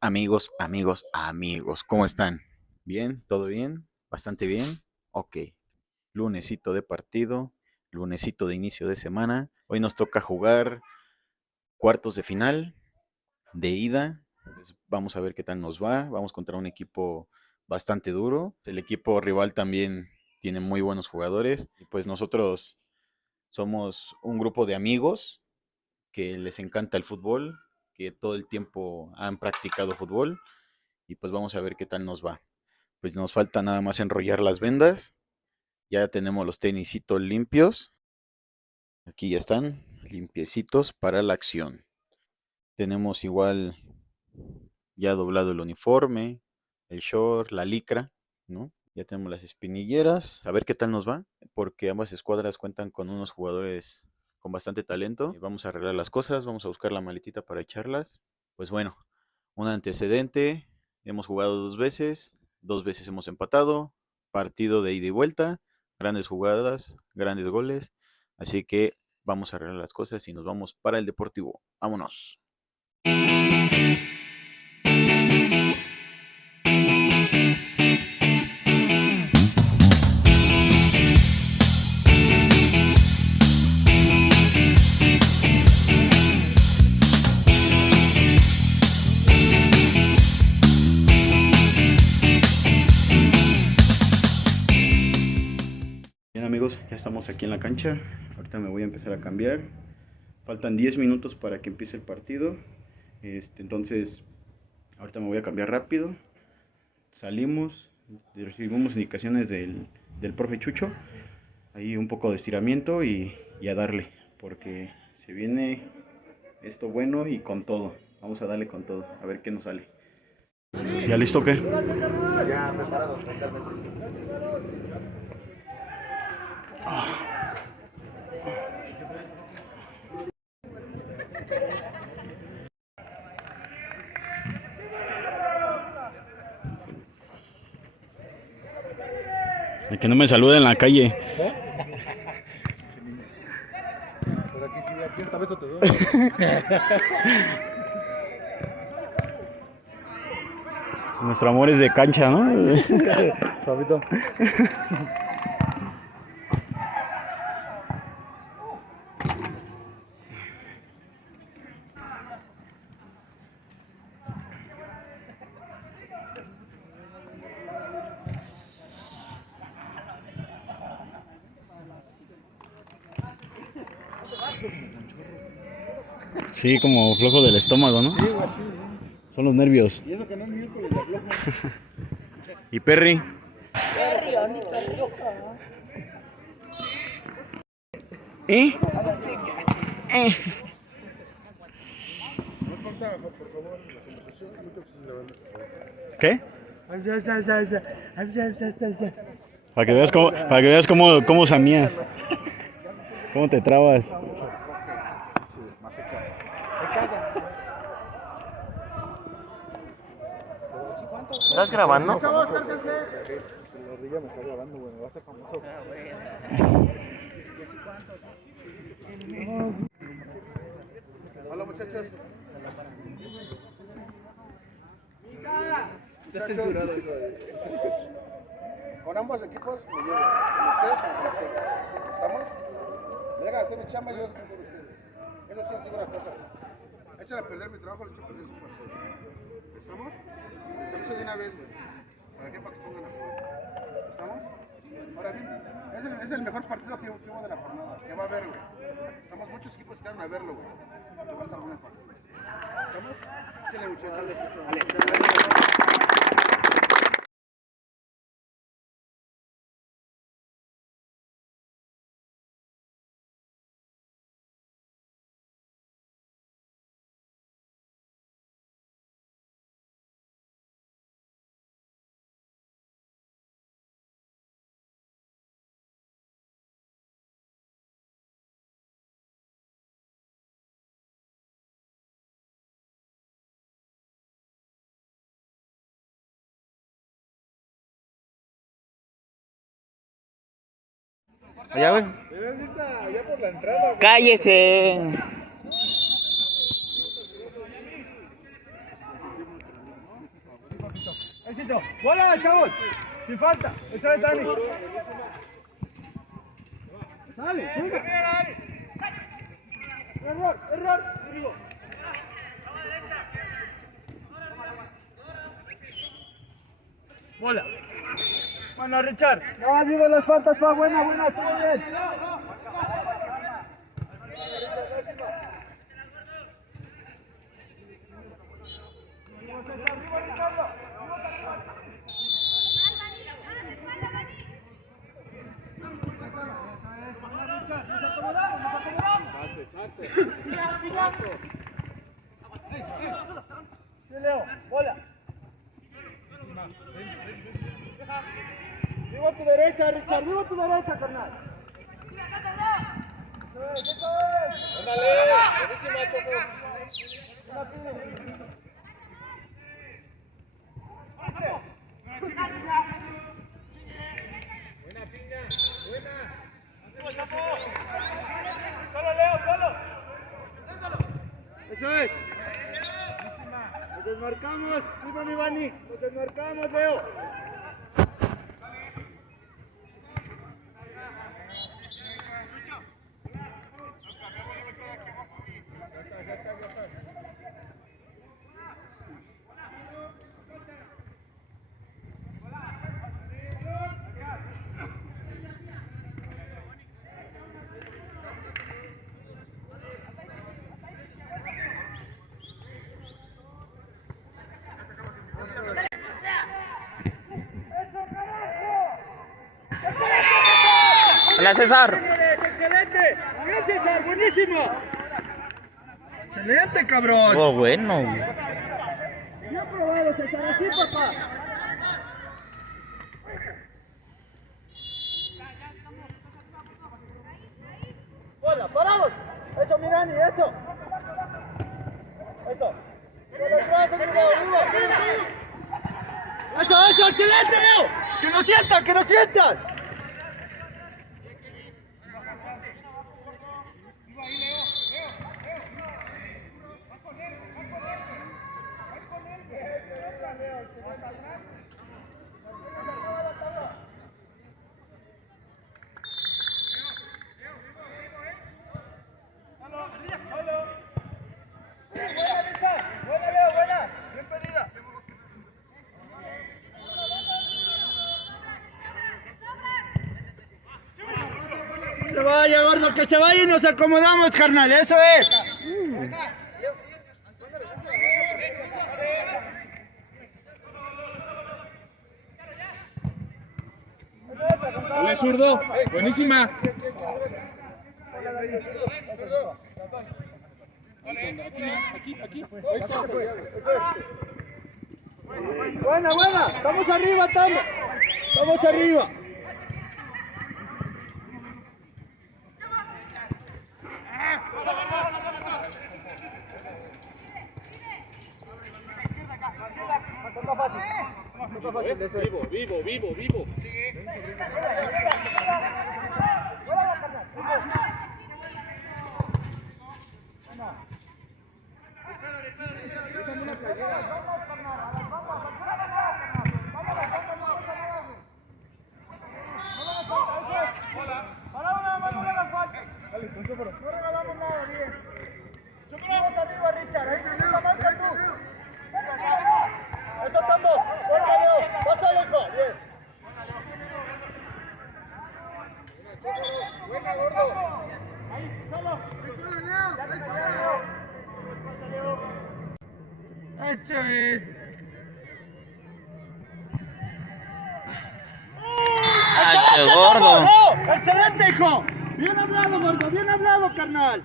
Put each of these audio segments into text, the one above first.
Amigos, ¿cómo están? ¿Bien? ¿Todo bien? ¿Bastante bien? Ok, lunesito de partido, lunesito de inicio de semana. Hoy nos toca jugar cuartos de final de ida. Pues vamos a ver qué tal nos va. Vamos contra un equipo bastante duro. El equipo rival también tiene muy buenos jugadores. Y pues nosotros somos un grupo de amigos que les encanta el fútbol, que todo el tiempo han practicado fútbol y pues vamos a ver qué tal nos va. Pues nos falta nada más enrollar las vendas. Ya tenemos los tenisitos limpios. Aquí ya están, limpiecitos para la acción. Tenemos igual ya doblado el uniforme, el short, la licra, ¿no? Ya tenemos las espinilleras. A ver qué tal nos va, porque ambas escuadras cuentan con unos jugadores con bastante talento. Vamos a arreglar las cosas, vamos a buscar la maletita para echarlas. Pues bueno, un antecedente, hemos jugado dos veces hemos empatado, partido de ida y vuelta, grandes jugadas, grandes goles, así que vamos a arreglar las cosas y nos vamos para el Deportivo. Vámonos. Bien amigos, ya estamos aquí en la cancha. Ahorita me voy a empezar a cambiar. Faltan 10 minutos para que empiece el partido. Entonces, ahorita me voy a cambiar rápido. Salimos, recibimos indicaciones del profe Chucho. Ahí un poco de estiramiento y a darle. Porque se viene esto bueno y con todo. Vamos a darle con todo. A ver qué nos sale. ¿Ya listo o qué? Ya preparados totalmente. El que no me saluda en la calle. Pues aquí sí, aquí esta vez te duele. Nuestro amor es de cancha, ¿no? Suavito. Sí, como flojo del estómago, ¿no? Sí, güey, sí, sí. Son los nervios. Y eso que no es miércoles de aflojo. ¿Y Perry? Perry, ahorita ¿Eh? No falta, por favor, la conversación. No te estés grabando. ¿Qué? Para que veas cómo samías. Cómo te trabas. Sí, más seca. ¿Estás grabando? La rodilla me está grabando, güey. Me va a hacer famoso. Hola, muchachos. Está censurado eso. Con ambos equipos me llevo. Con ustedes como con ustedes. ¿Estamos? Me dejan hacer mi chamba y yo con ustedes. Eso sí es una cosa. Echan a perder mi trabajo, le echan a perder su partido. ¿Estamos? Les aviso de una vez, güey. ¿Para qué? Para que se pongan a jugar. ¿Estamos? Ahora bien, es el mejor partido que hubo de la jornada. Que va a haber, güey. Estamos muchos equipos que van a verlo, güey. Que va a estar bueno el partido. ¿Estamos? Échale, muchachos. Allá, güey. Debes irte allá por la entrada, güey. ¡Cállese! Despacito. ¡Bola, chavos! Sin falta. Eso es Dani. Dale, venga. Error. Digo. Bola. Bueno, Richard. No, digo las faltas, pa. Buena, todo bien. Sí, Leo, bola. Vivo a tu derecha, Richard, vivo a tu derecha, carnal. ¡Ándale! Buenísima, buena piña, buena. Solo Leo, solo. Eso es. Nos desmarcamos, Ivani. Nos desmarcamos, Leo. Hola, César. ¡Excelente! ¡Bien, César! ¡Buenísimo! ¡Excelente, cabrón! Oh, bueno. Bien probado, César. Así, papá. ¡Hola! ¡Parados! ¡Eso, mi Dani! ¡Eso! ¡Eso! ¡Eso! ¡Excelente, Leo! ¡Que nos sientan! ¡Que nos sientan! Se vaya, gordo, que se vaya y nos acomodamos, carnal, eso es. Dale, zurdo. Buenísima. Aquí. Buena. Estamos arriba, Tamo. Estamos arriba. Vivo. No regalamos nada, bien. Vamos arriba, Richard. Ahí arriba, marca tú. Eso estamos. Fuera, Leo. Pásale, hijo. Bien. Buena, gordo. Ahí, solo. Eso es. ¡Ah, qué gordo! ¡No! ¡Excelente, hijo! Bien hablado, gordo, bien hablado, carnal.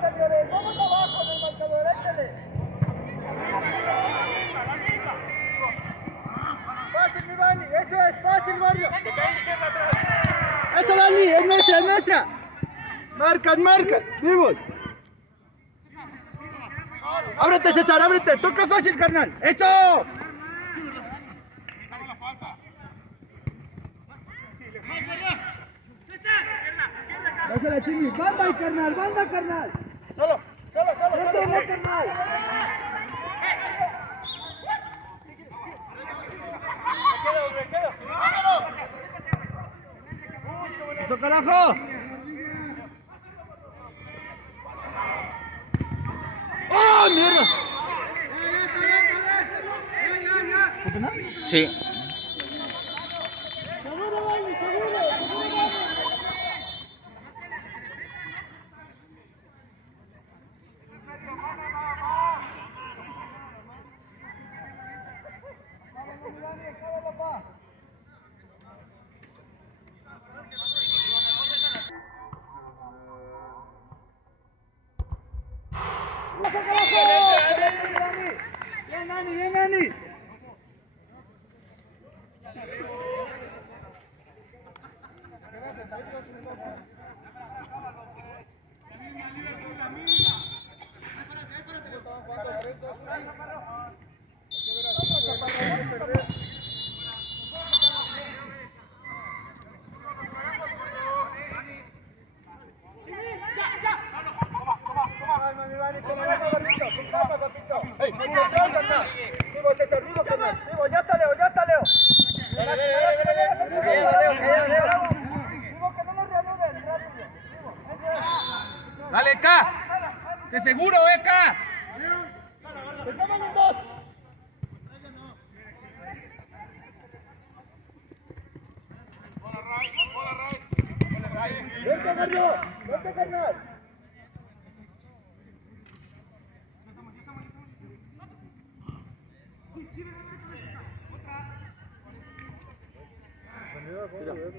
Señores, vamos abajo del marcador, échale. Fácil, mi Bani, eso es, fácil, barrio. Eso, Bani, es nuestra. Marcas, vivos. Ábrete, César, ábrete, toca fácil, carnal. ¡Eso! Dásela, Chimi. Banda, carnal. Solo. ¡Eso, carajo! ¡Oh, mierda! Sí. ¡Bien, Nani! ¡Bien, Nani! Dale, K. De seguro, K. ¡Vente, carnal! ¡Vente, carnal!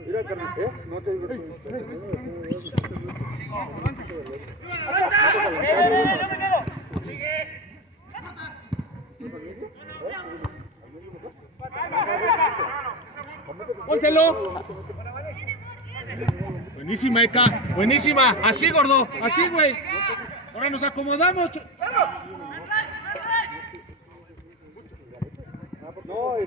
Mira, carnal, no te digo. Pónselo. Buenísima, Eka. Buenísima. Así, gordo. Así, güey. Ahora nos acomodamos. No,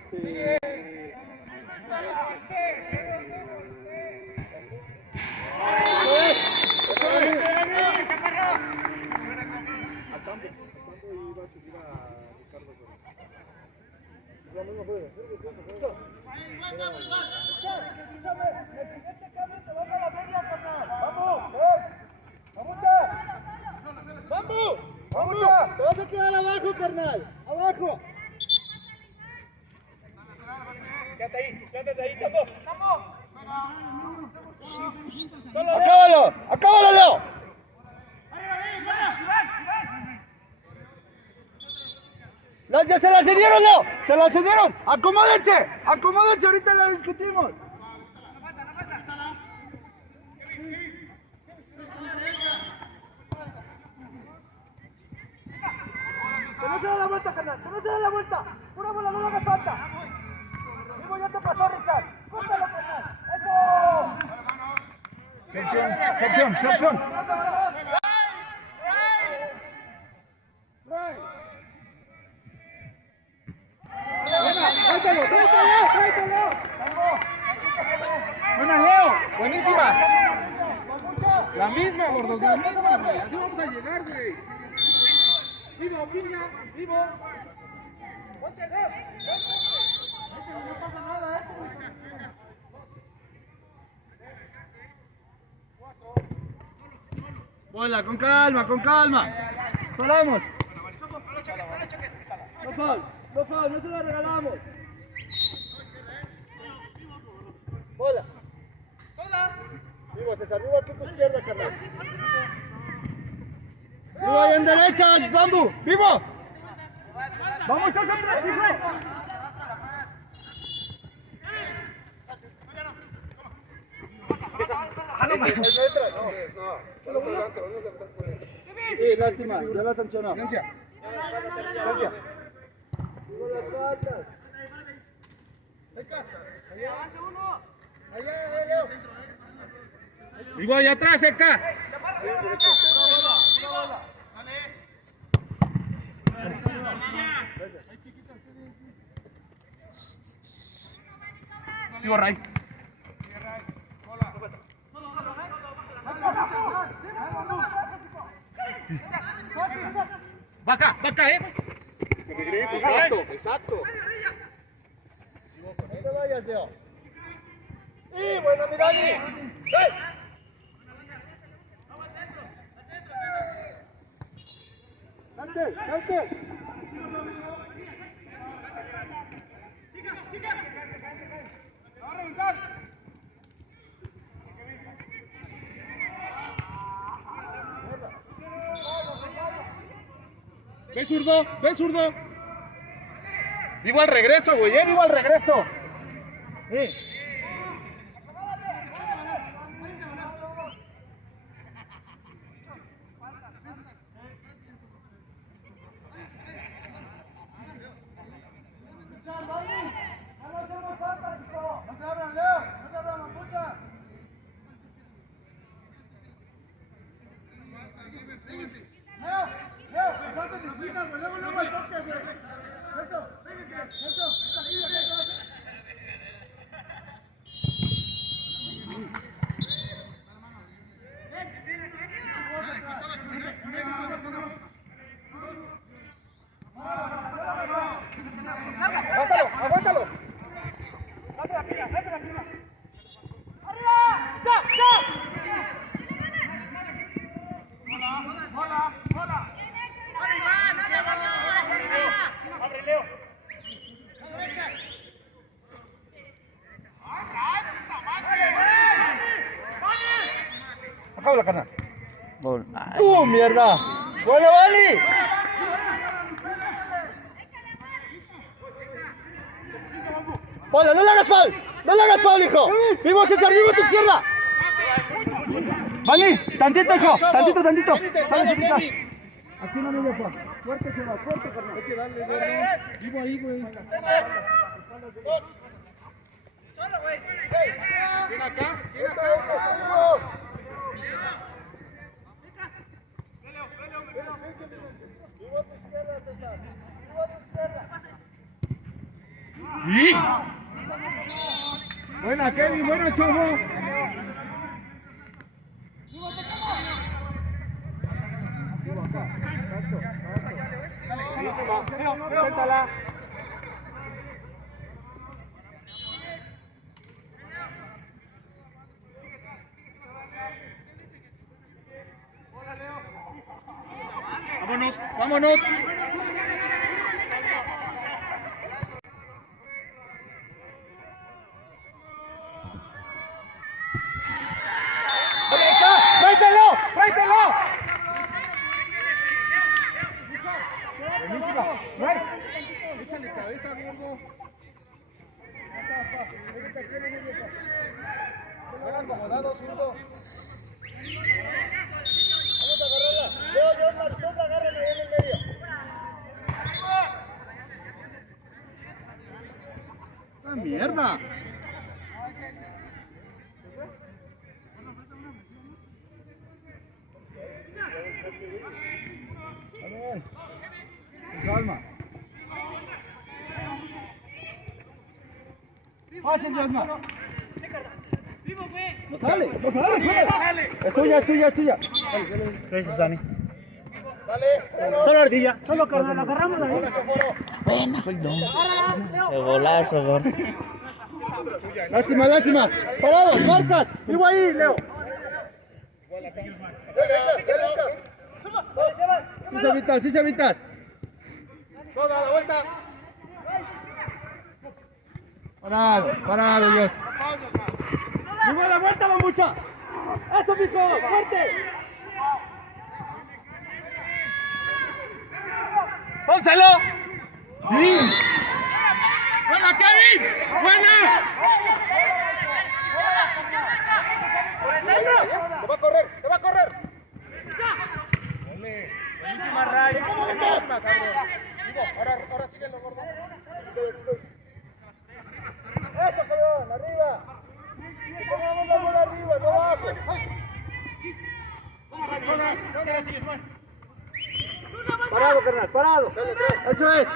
¡Vamos! ¡Te vas a quedar abajo, carnal! ¡Abajo! Quédate ahí, ¡vamos! ¡Acábalo! ¡Acábalo, Leo! ¡Ya se la cedieron, Leo! ¡Se la cedieron! ¡Acomódense! ¡Acomódense! Ahorita la discutimos. ¡Que no se da la vuelta, carnal! ¡Que no se da la vuelta! ¡Una bola, no le hagas falta! ¡Vivo, ya te pasó, Richard! ¡Cúrtalo, carnal! ¡Eso! ¡Sección! ¡Tráetelo! Buena, Leo. Buenísima. La misma, gordos. La misma, güey. Así vamos a llegar, güey. Vivo, piña. Vivo. No pasa nada, Bola, con calma. Paramos. No foul, no se la regalamos. Bola. Vivo, César, vivo aquí a tu izquierda, carnal. Vivo ahí en derecha, Bambu. Vivo. Vamos, estás atrás, hijo. Sí, lástima, ya la sancionó. Licencia. Vivo allá atrás, Eka. Vivo, Ray. Baja, güey. Se regresa, exacto. No te vayas, Leo. ¡Sí, bueno, mi Dani! ¡Hey! ¡Dante! ¡Va a reventar! Ve zurdo. Vivo al regreso, güey, vivo al regreso. ¡No se abran, Leo! ¡No se abran, Mapucha! Leo, falta disciplina, güey. Luego al toque, güey. Eso. Aguántalo. ¡Abre, Leo! Acaba la carnal. Gol. ¡Mierda! ¡Bueno, Vali! ¡Hola, no le hagas foul! ¡No le hagas foul, hijo! ¡Vivo César, vivo a tu izquierda! ¡Vali! ¡Tantito, hijo! ¡Tantito! ¡Vale, chiquita! Aquí no me dejo. Fuerte se va, fuerte, carnal. Hay que darle, güey. Vivo ahí, güey. ¡Solo, güey! Ven acá. Buena, Kevin, buena, chavo. Suéltala. Vámonos. ¡Tráetelo! Échale cabeza, gordo. Juega acomodado, zurdo. Vamos a agarrarla. Leo, Marcos, agárrala ahí en el medio. ¡Ah, mierda! Calma. Fácil, Yasma. No sale. Es tuya. Gracias, Dani. Dale. Solo ardilla. Solo carnal, agarramos ahí. Buena. Qué golazo, gordo. Lástima. Parados, marcas. Vivo ahí, Leo. Sí se evitas. Toda la vuelta. Parado, Dios. ¡Vivo la vuelta, mamucha! ¡Eso, mijo! ¡Fuerte! ¡Pónselo! ¡Sí! ¡Buena, Kevin! ¡Buena! ¡Por el centro! ¡Te va a correr! Buenísima, Ray. Buenísima, cabrón. Ahora síguelo, gordo. Eso, cabrón, arriba. Pongamos la bola arriba, no abajo. Parado, carnal, parado. Eso es.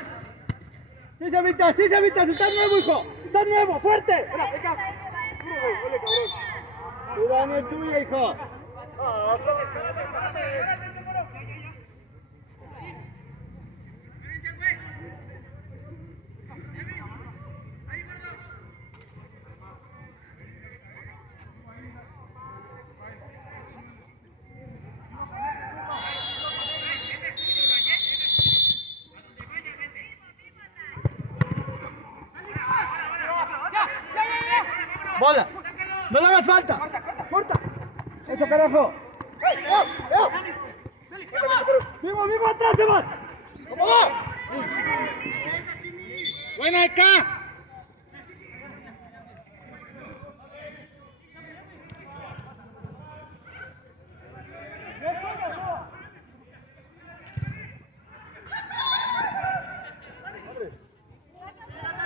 Sí se evita, estás nuevo, hijo. Estás nuevo, fuerte. Venga. Tu Dani es tuya, hijo. falta. Corta. Eso, carajo. Vivo, vivo, atrás, Sebas. ¿Cómo va? Buena acá.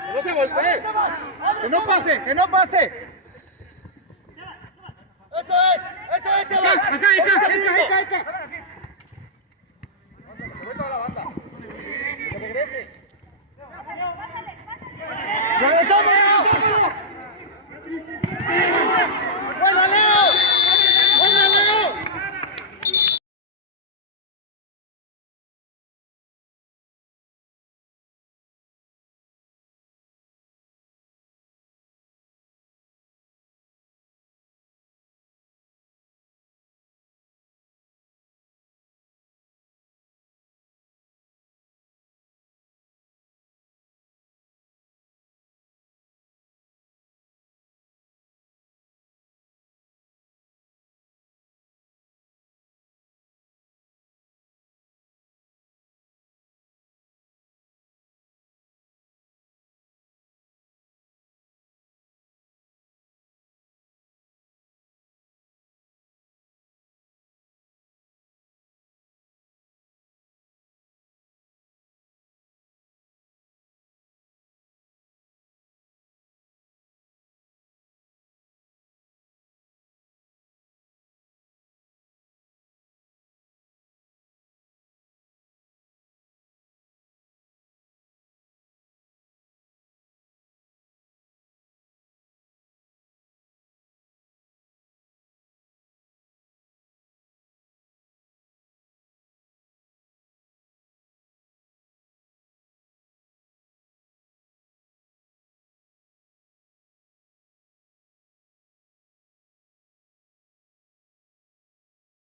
Que no se golpee. Que no pase, que no pase. Eso es, Sebas. Acá. Se vuelve toda la banda. Que regrese. ¡Regresamos! ¡Buena, Leo! ¡Buena, Leo!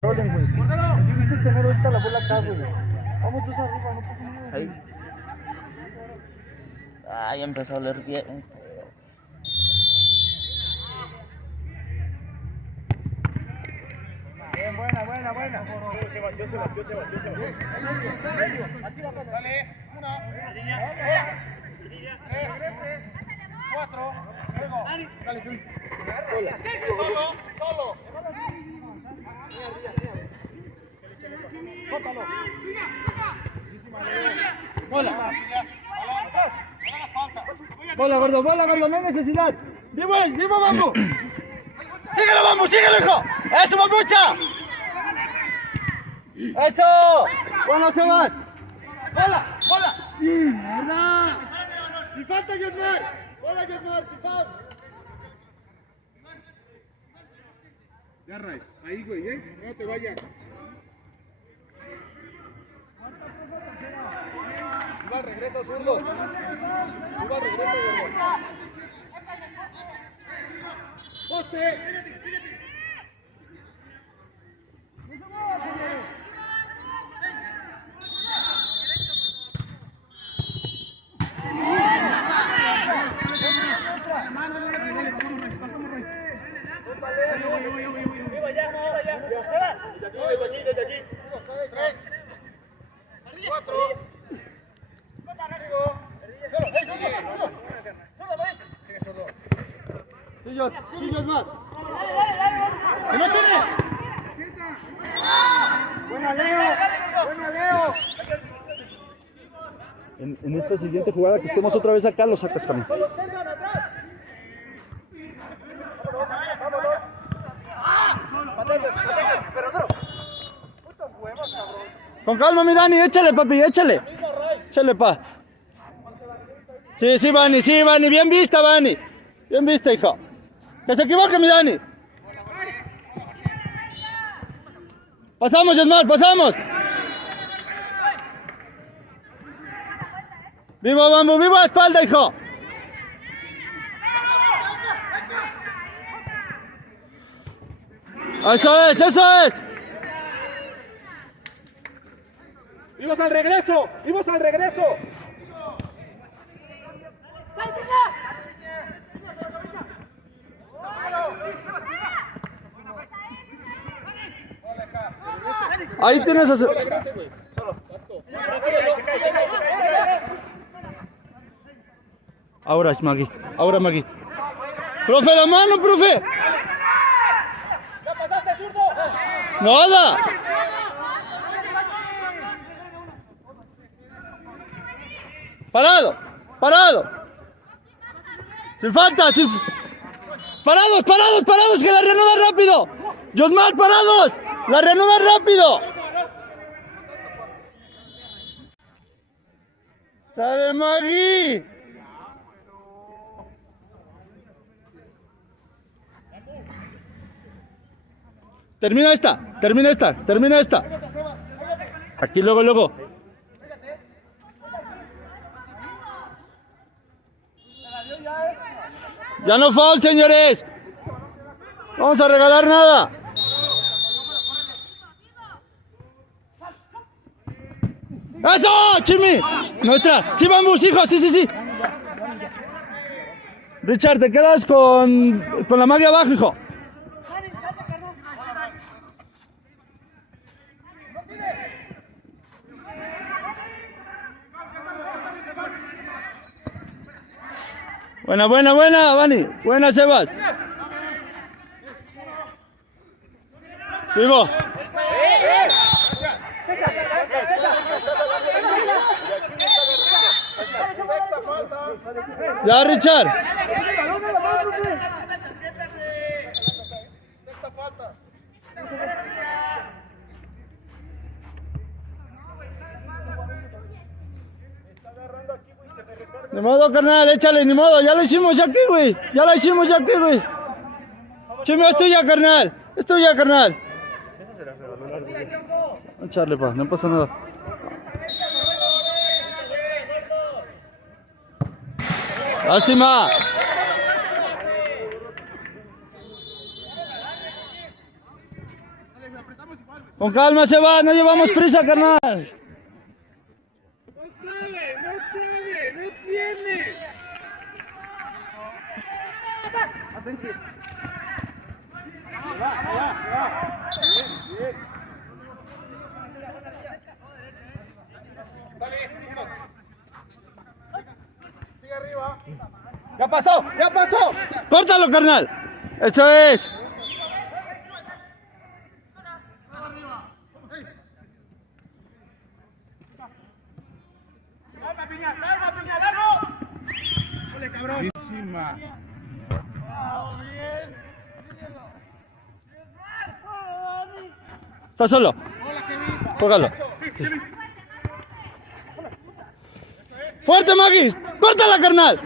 Rolen, güey. Tienes que tener ahorita la bola acá, güey. Vamos dos arriba, no pasa nada. Ahí. Ay, empezó a oler bien. Bien, buena. Yo se va. Dale, 1, 2, 3, 4, luego. Dale, tú. Solo. Cótalo. Bola. Bola, gordo, no hay necesidad. ¡Vivo, vamos! ¡Síguelo, hijo! ¡Eso, mamucha! ¡Eso! ¡Bueno, Sebas! ¡Bola! ¡Mierda! ¡Si falta Yosmar! ¡Bola, Yosmar! ¡Si falta! Ya, Ray. Ahí, güey, ¿eh? No te vayas. Iba al regreso, zurdo. Gordo. ¡Poste! Desde aquí. 3, 4. Sillos más. ¡Que no tiene! ¡Buena, Leo! En esta siguiente jugada que estemos otra vez acá, lo sacas, Cami. Con calma, mi Dani, échale, papi, échale. Échale, pa. Sí, Vani, bien vista, Vani. Bien vista, hijo. Que se equivoque, mi Dani. Pasamos, Yosmar, pasamos. Vivo, vamos, vivo a espalda, hijo. Eso es. ¡Vivos al regreso! Ahí tienes a su... Ahora, Magui. Ahora, Magui. ¡Profe, la mano, profe! ¡Nada! ¡Parado! ¡Parado! ¡Sin falta! ¡Sin... ¡Parados, parados, parados! ¡Que la reanuda rápido! ¡Yosmar, parados! ¡La reanuda rápido! ¡Sale, Magui! Termina esta, termina esta, termina esta. Aquí luego, luego. Ya no foul, señores. No vamos a regalar nada. ¡Eso, Chimi! Nuestra. Sí, vamos, hijo, sí, sí, sí. Richard, te quedas con la magia abajo, hijo. Buena, buena, buena, Vani. Buena, Sebas. Vivo. Ya, Richard. Sexta falta. Ni modo, carnal, échale, ni modo. Ya lo hicimos ya aquí, güey. Ya lo hicimos ya aquí, güey. Chimo, es tuya, carnal. Es tuya, carnal. Echarle, pa, no pasa nada. Lástima. Con calma, se va, no llevamos prisa, carnal. No tiene. Sigue arriba. ¡Ya pasó! ¡Ya pasó! Córtalo, carnal. Eso es. Buenísima. Está solo. Juégalo. Fuerte, Magis. Córtala, carnal.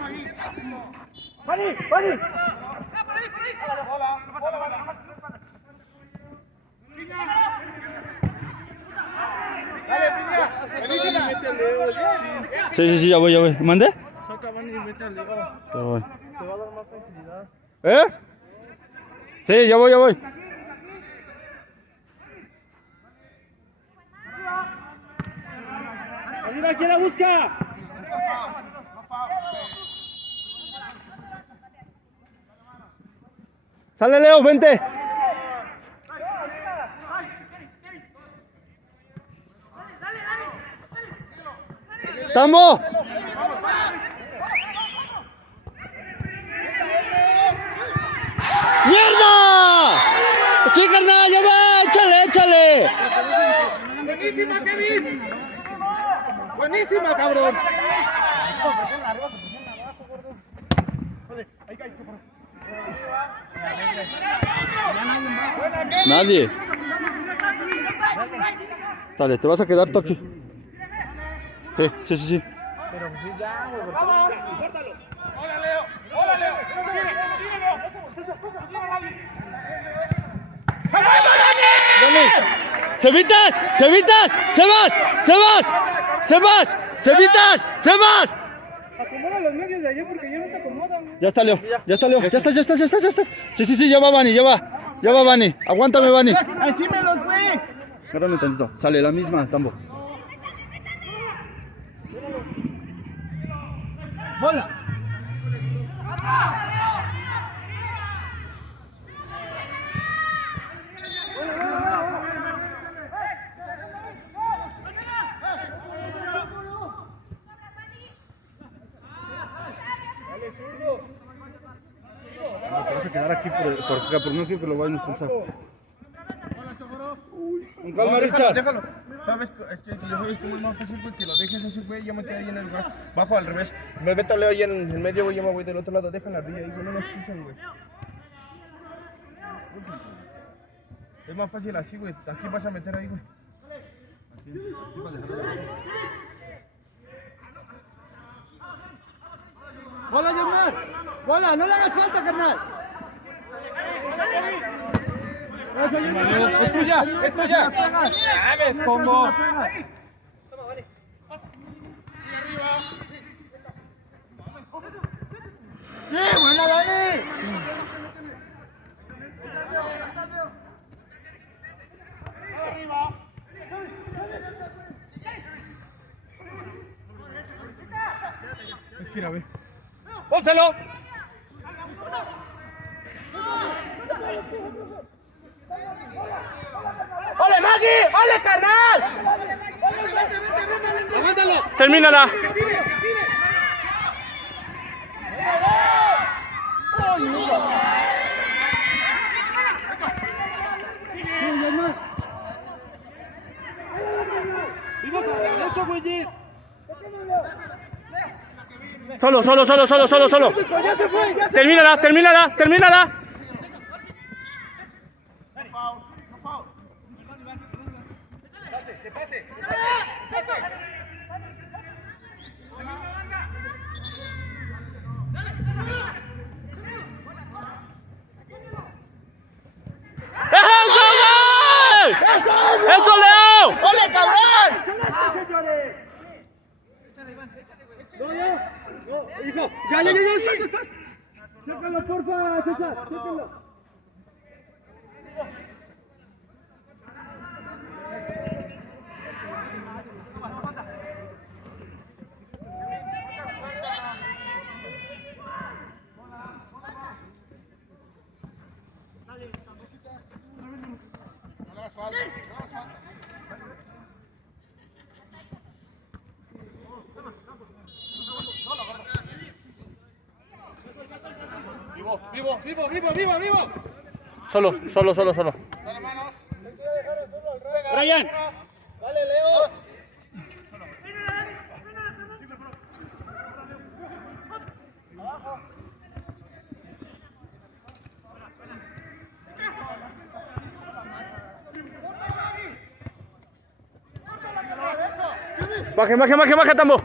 Dale, Piña. Buenísima. Sí, sí, sí, ya voy, ya voy. ¿Mandé? Saca, Vani, y mete al dedo. Ya voy. Te va a dar más tranquilidad. ¿Eh? Sí, ya voy, ya voy. ¡Arriba, quién la busca! Sale, Leo, vente. ¡Tambo! ¡Mierda! ¡Sí, carnal! ¡Ya va! ¡Échale, échale! ¡Buenísima, Kevin! ¡Buenísima, cabrón! Nadie. Dale, te vas a quedar tú aquí. Sí, sí, sí, sí. Pero pues sí, ya, güey. ¡Córtalo! ¡Hola, Leo! ¡Hola, Leo! ¡Dale! ¡Cevitas! ¡Cevitas! ¡Sebas! ¡Sebas! ¡Sebas! ¡Cevitas! ¡Sebas! Acomoda los medios de allá porque ya no se acomodan. Ya está, Leo. Ya está, Leo. Ya estás, ya estás, ya estás, ya estás. Sí, sí, sí, ya va, Vani, ya va. Ya va, Vani. Aguántame, Vani. ¡Encímelos, güey! Agárrame tantito. Sale la misma, Tambo. ¡Bola! vamos a quedar aquí por acá, pero no quiero que lo vayan a expulsar. Con calma, Richard. Déjalo. ¿Sabes? Es que yo sabes cómo es más fácil, güey, que lo dejes así, güey. Yo me quedé ahí en el lugar. Bajo al revés. Me meto a Leo ahí en el medio, güey. Yo me voy del otro lado. Dejan la ardilla ahí, güey. No nos expulsan, güey. Es más fácil así, güey. Aquí vas a meter ahí, güey. Aquí vas a dejar la ardilla. ¡Bola, Yomar! ¡Bola! ¡No le hagas falta, carnal! Es tuya, es tuya. ¿Sabes cómo? ¡Sí, buena, Dani! Estira, ve. ¡Pónselo! ¡Ole, Maggie! ¡Ole, carnal! ¡Aguántalo! ¡Termínala! ¡Vamos a eso, güeyes! Solo. Termínala. ¡Eso, Leo! ¡Ole, cabrón! Hijo, ya estás. Chécalo, porfa, César, chécalo. ¡Vivo! Solo. ¡Brian! ¡Dale, Leo! Baje, Tambo.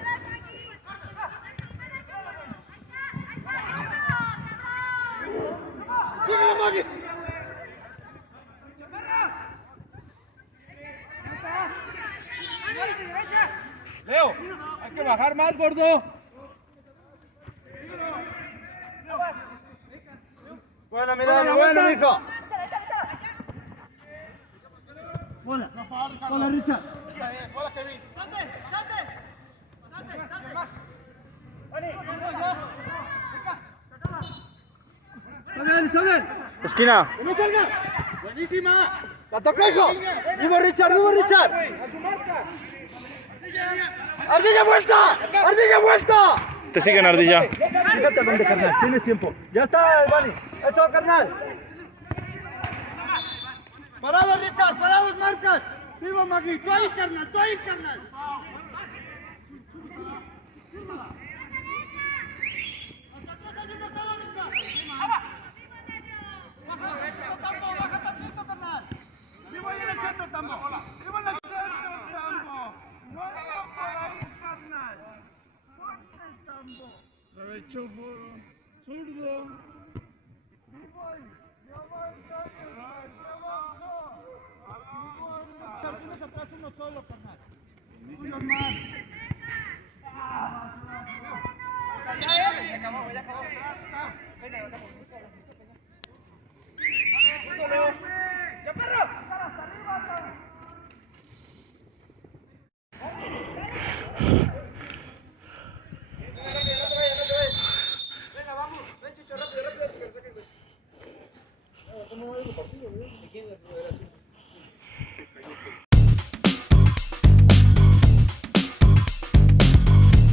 Leo, hay que bajar más, gordo. Buena mirada, buena, mijo. Hola, Richard. Hola, Kevin. Está bien. Esquina. ¡Buenísima! La toca, hijo. Vivo Richard. ¡A su marca! ¡Ardilla vuelta! Te siguen, Ardilla. Fíjate dónde, carnal. Tienes tiempo. Ya está, Vani. Eso, carnal. Parados, Richard. Parados, marcas. Vivo, Magui. Tú ahí, carnal.